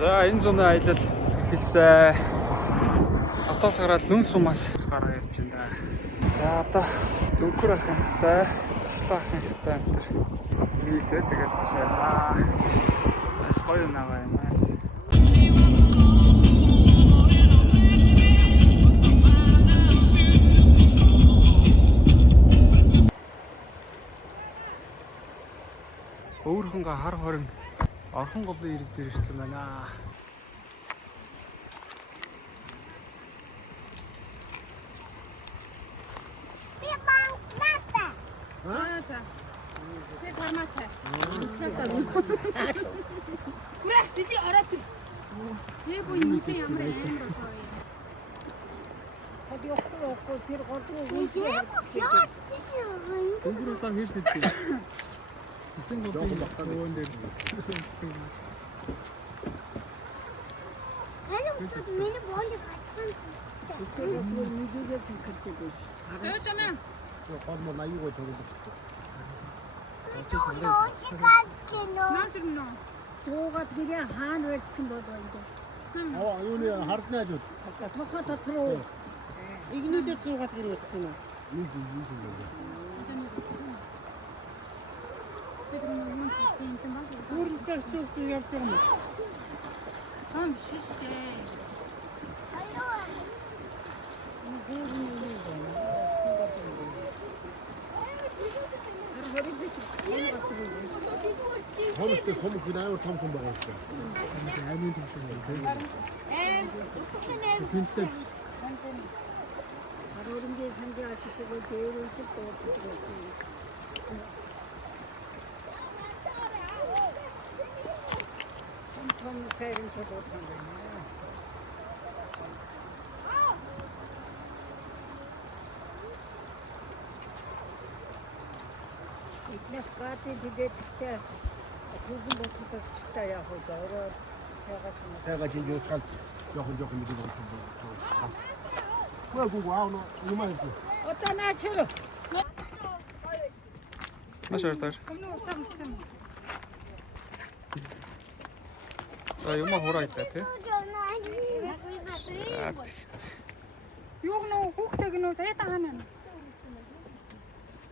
За энэ зуны аялал хэлсэн. Отоос гараад нүн сумаас гараа явж байна. За одоо дөнгөр ах юмтай, таслаа ах юмтай энэ хийлээ тэгээд цаашаа. Бас гоё наваа юм аа. Өөрхөнгө хар хорин орхон голын ирэг дээр ирсэн байна. Би банкната. Би тармаатай. Гүрэх сэлий ороод. Би бүнийтэй ямар амар гоё. Хadi явахгүй тэр гол руу Яагаад тийш юм? Дөнгөр удаан хийсэдтэй. Тэсэн голын өвөн дээр. Миний боолыг хатсан. нэгээс ингэдэг биш. Өөдөө гол мөн аюугаа төрөлдөг. Наачирно. Зуугаад гэрээ хаана барьсан болов энэ. Юуны хардны ажууд. Тохоо дотроо игнүүдээ зуугаад гэрээ барьсан уу? Нэг. Бүрнээс зүгт явж байгаа юм. Хан шиштэй. Хомстой хомс амар том байгаа шүү. Аймын том шүү. Пинстэй. Харуурамгийн сангийн ачаагаа дээр үлдэх тооцоо. Том сайрын чөлөөт юм байна. Итлэх гати бидэхтэй хүүхэн боцогчтой яг өөрөө Цайгаа чинь жоохон мэдээ байна. Гүү аавно юм аа. одоо наачруу. Машаарташ. За юм хураа итлээ тий. Юуг нөө хүүхдийг нөө зайта хаана.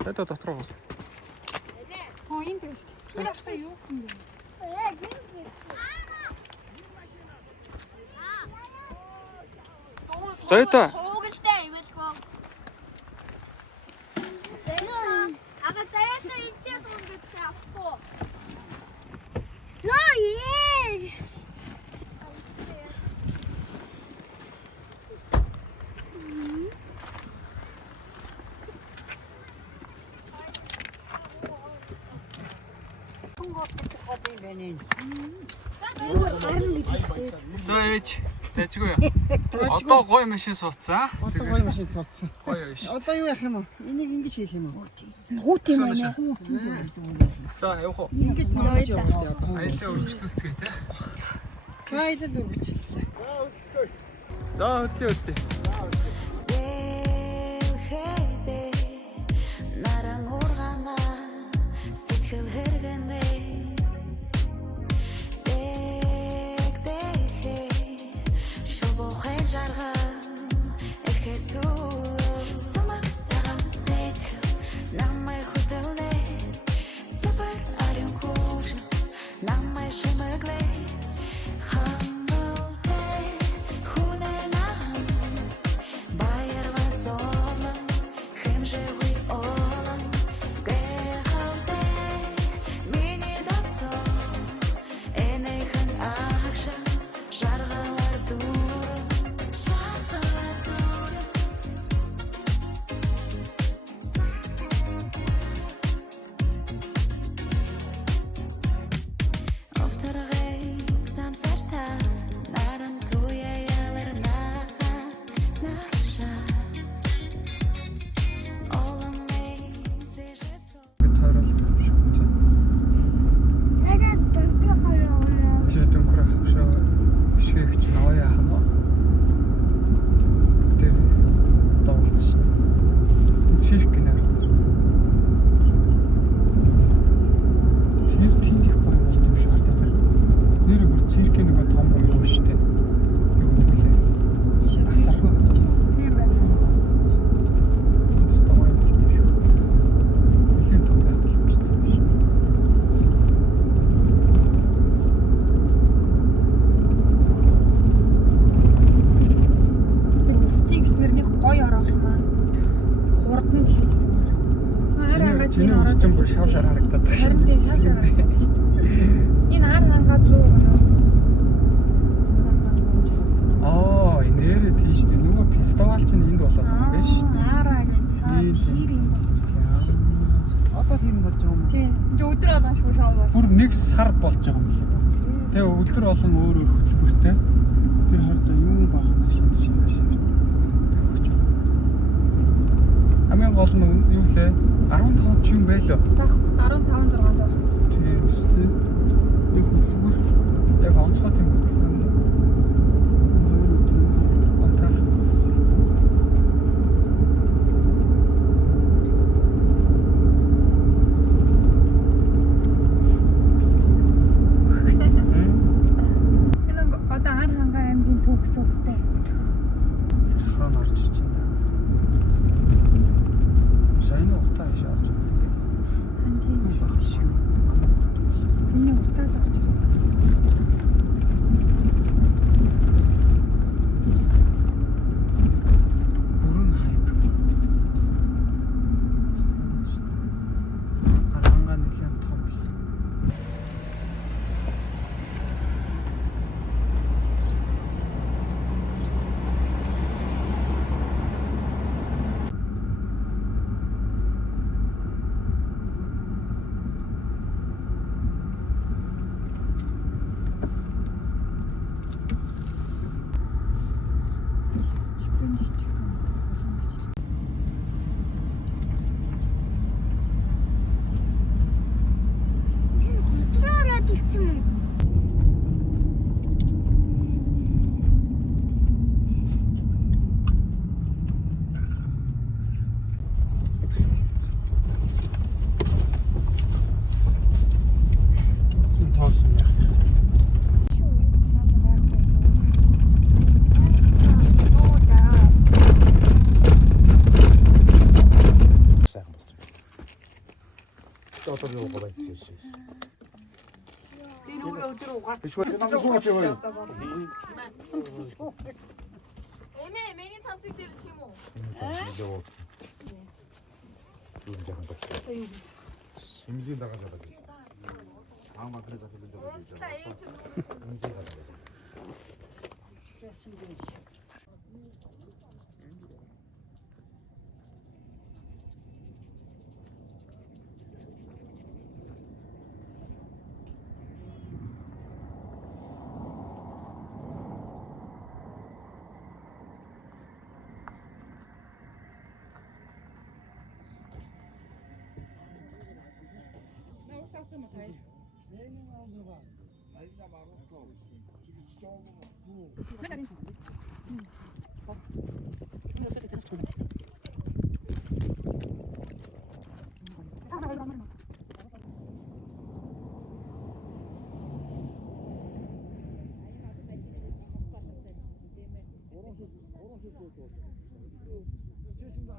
Тэд дотроо гоо. Энд дээ шүү дээ. Яасан юу юм бэ? Зайта. Уугалтай юм байлгүй. Ага заяата ичээс уугаж авахгүй. Лоо ээ. За ээж тэжгүй. Одоо гой машин суудсан. Гоё машин цоцсон. Гоё биш. Одоо юу яах юм бэ? Энийг ингэж хийх юм уу? Гүт юм байна. За явах уу. Ингэж нээж явах одоо. Аялаа өргөжлүүлцгээе те. Кайлал үргэлжлээ. За хөдлөө. шүү дээ. Юу гэвэл асар гэж. Тийм байна. Стогой юм шүү. Нэлээд том байх юм шүү дээ. Тэр үсчиг гэж нэрнийх гоё орох юм аа. Хурдан ч хийсэн. Ар ангаа чиний өсчөн бүр шав шар харагдаад байна. Харин тийм шав шар харагдаад. Энэ ар ангаа 100 гэнэ. Аа, нэрээ тийш дээ. Нөгөө фестивал чинь энд болоод байгаа юм шүү дээ. Араа гэх хир юм болж байгаа. Одоо тийм болж байгаа юм уу? Тийм. Өдөр болгоомжгүй шоу бол. Бүр нэг сар болж байгаа юм шиг. Тэгээ өдөр болон өөр өөр хөтөлбөртэй. Тэр хоёроо юу баа маш шиг шиг. Хамгийн гол нь юу лээ? 15 ч юм байлоо. Байхгүй 15 6 байх. Тийм үстэй. Нэг хөтөлбөр яг онцгой тийм хөтөлбөр. Онтар. Энэ одоо ар хангаа аймгийн төгс үстэй. Захраа орж ирж байна. Сайн утаа хийж орж ирж байна. Тань тийм биш үү? Миний утаа л орж ирж байна. Бүрэн хайп. Аранга нэлээд том бил. Тэн хөтрөөрөөд ирсэн юм. Тоосон яах. Сайхан болсон. Одоо юу гоо байцээ. Би өөрөө өдөр угаа. Эсвэл нам сууч яваа. Эмээ миний цамцыг дээрх юм уу? Юу жаахан болчихсон. Симзийн дагаад яваад. Аа мадрес ахилж байгаа гэж байна.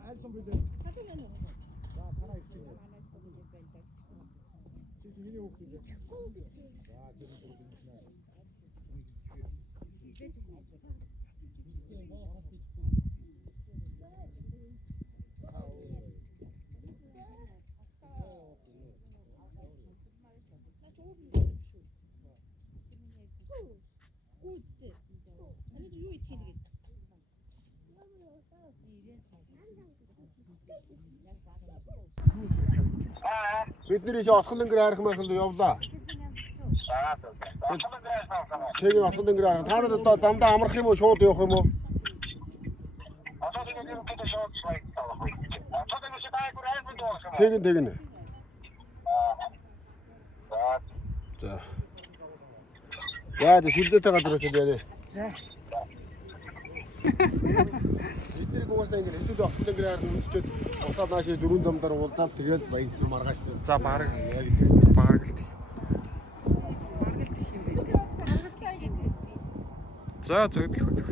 айлсан билээ. За танаа ихтэй. Чи хийний хөөх юм. За тэр бидний отхон өнгөр харах маяг явлаа. Тэгээ отхон өнгөр харах. Та нар одоо замдаа амрах юм уу, шууд явах юм уу? Тэгнэ. За. Яа, шилжээтэй газар очиж яарэ. За. Бидний гуйсаа ингэ хэдүүд отхон өнгөр харах үзчихэд усаад наашаа дөрөв замдаар уулзаад тэгээд баянсар маргааш. За баг л тийг. За зөвдлөх.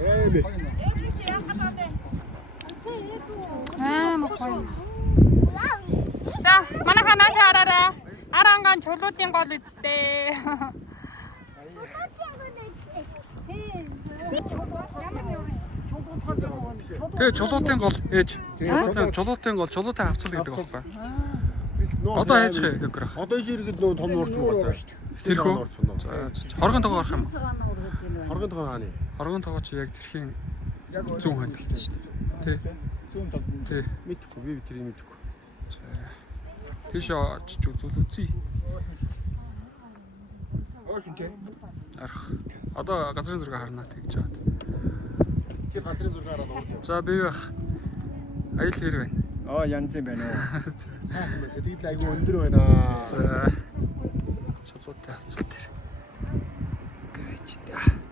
Эми. Гоё. За, манайхаа наашаа хараарай. Арангаан чулуутын гол үсттэй. Тэгээ чулуутын гол ээж. Чулуутын гол чулуутай хавцал гэдэг байхгүй. Одоо хайж өгөх. Одоо ширгэд нөө том нуурч угаасаа. Тэрхүү. Хоргон тоогоо орох юм. Хоргон тоогоо хааны. Хоргон тоогоо чи яг тэрхийн зүүн хойд гэдэг чинь. Тий. Тий. Мэдхгүй би тэрийг мэдхгүй. Тийш очиж үзүүл үзье. Арх. Одоо газрын зураг харнаа тэгж чад. Чи газрын зураг хараад уу? За би байх. Аял хэр байна? Янз юм байна уу? Сайхан байна. Сэтгэл айгүй өндөр байна. За. Шоцоотой хавцал дээр. Гэж дээ.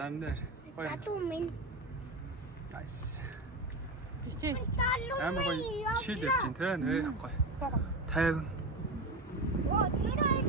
Замнэр. Залуу минь. Nice. Жижиг. Амар гоё шил явж байна те нэ гоё. 50. Оо, тэр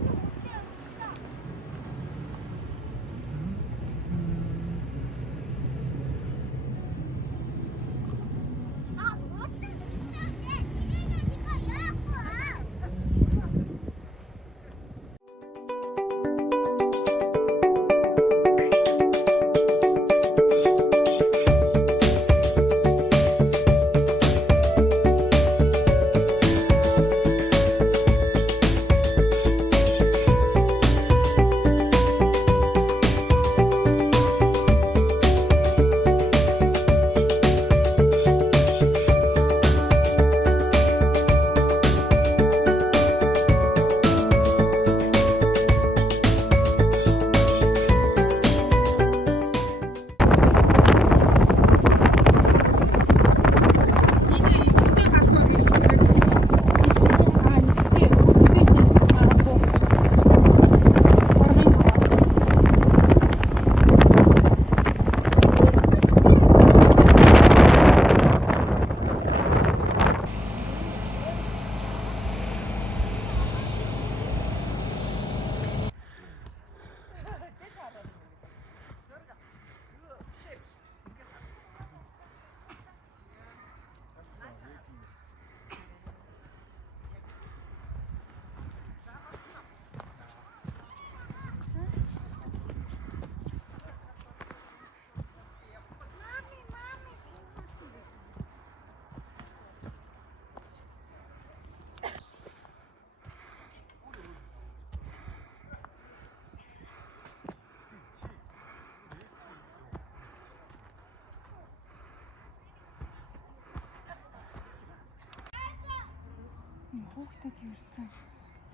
Хүүхдэд юусан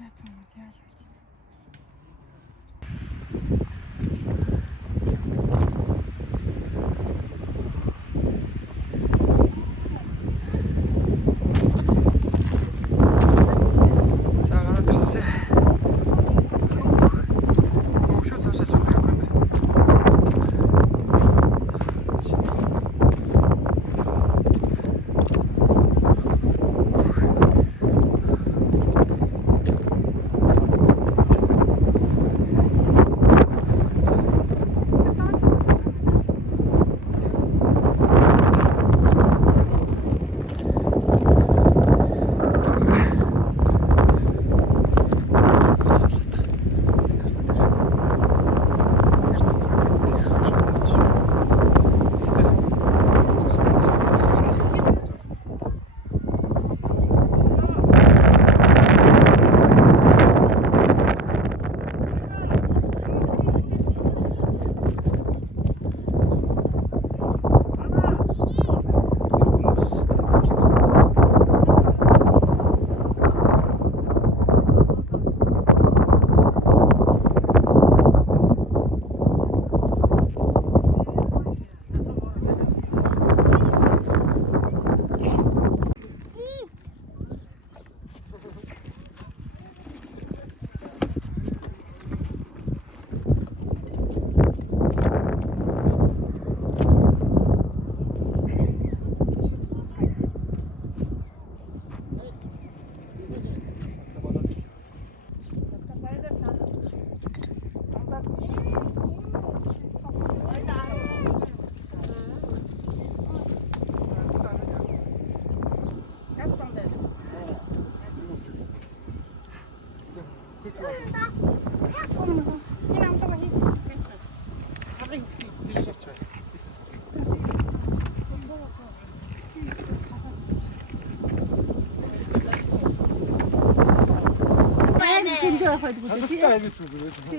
яаж хүмүүс яаж явж байна.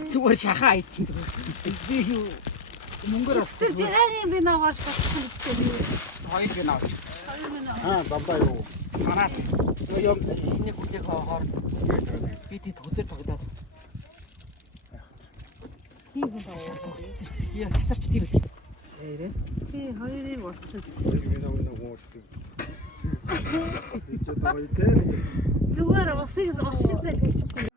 Зүгээр шахаа ичэн зүгээр. Би юу мөнгөөр авсан. Жирийн би наваар шатсан гэсэн. Хоёр би навч. Бабаа юу? Манаа. Юм энэ хүлээх хоор. Би тэд хөзөр тогтоод. Тийм байна. Би тасарч тийм л. Сэрэ. Тий, хоёрыг болцсон. Зүгээр усыг ушиг зэлчихсэн.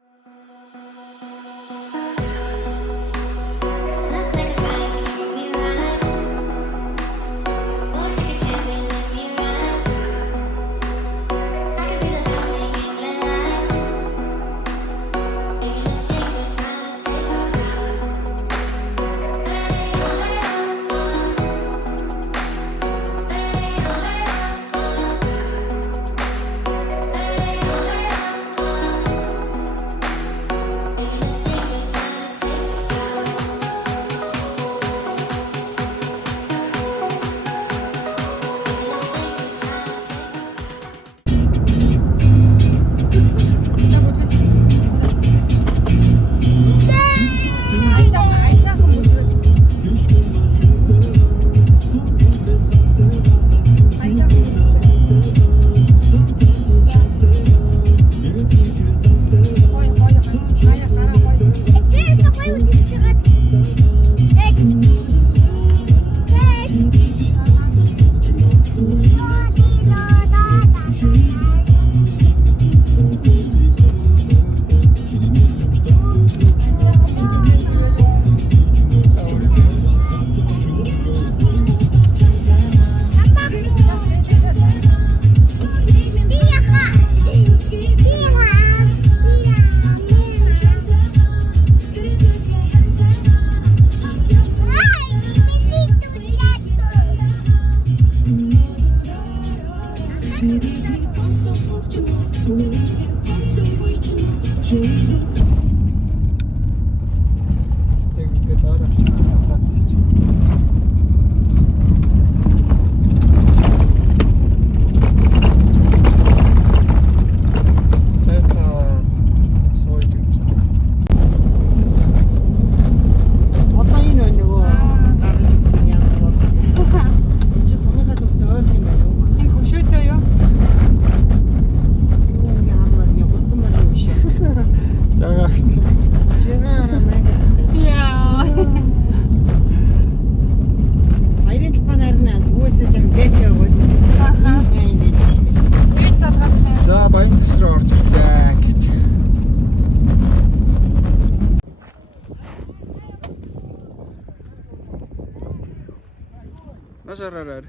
Цаашаараа.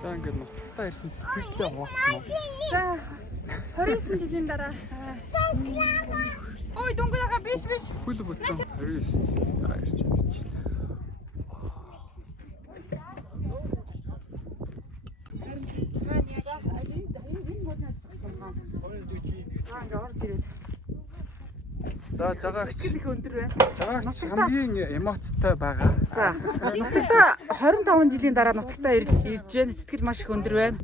За ингээд нутагтаа ирсэн сэтгэлдээ хуваалцсан уу? За 29 жилийн дараа. Ой дүнгийн биш. Хөл бүтэн 29 жилийн дараа ирж байна гэж. За жагаач Их өндөр байна. жагаач хамгийн эмоцтой байгаа. За нутагтаа 25 жилийн дараа нутагтаа ирж байна. Сэтгэл маш их өндөр байна.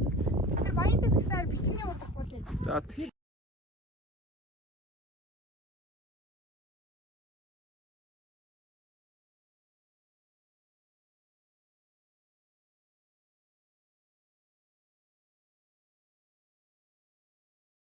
Тэр баян дэс гэсээр бичгийн урд авах бол. За